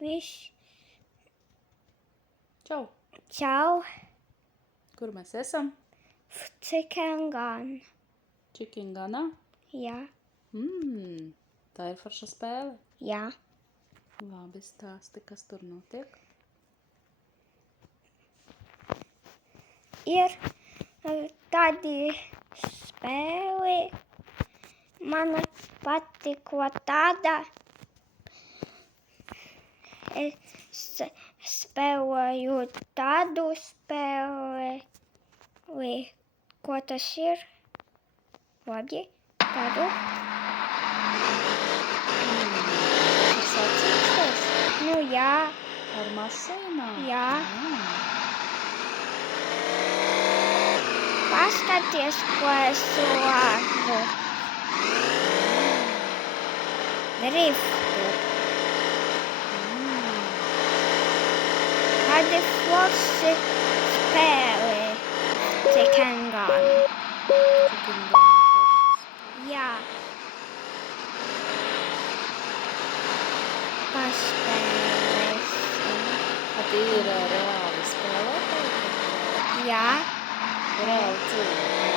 Viss. Čau! Čau. Kur mēs esam? Cikengan. Čikinganā? Jā. Tā ir forša spēle. Jā. Labi, stāsti, kas tur notiek. Ir tādi spēli. Man patikko tāda. Es spēlēju tādu spēli. Ko tas ir? Labi, tādu. Ir sacīkstes? Nu, jā, Ar mašīnām? jā. Paskaties, ko es varu. Driftu. Kādi forši spēli. Cikengan. Čikinganā foršas. Jā. Paspēlēsim. A tie ir reāli spēlētāji? Jā. Reāli cilvēki.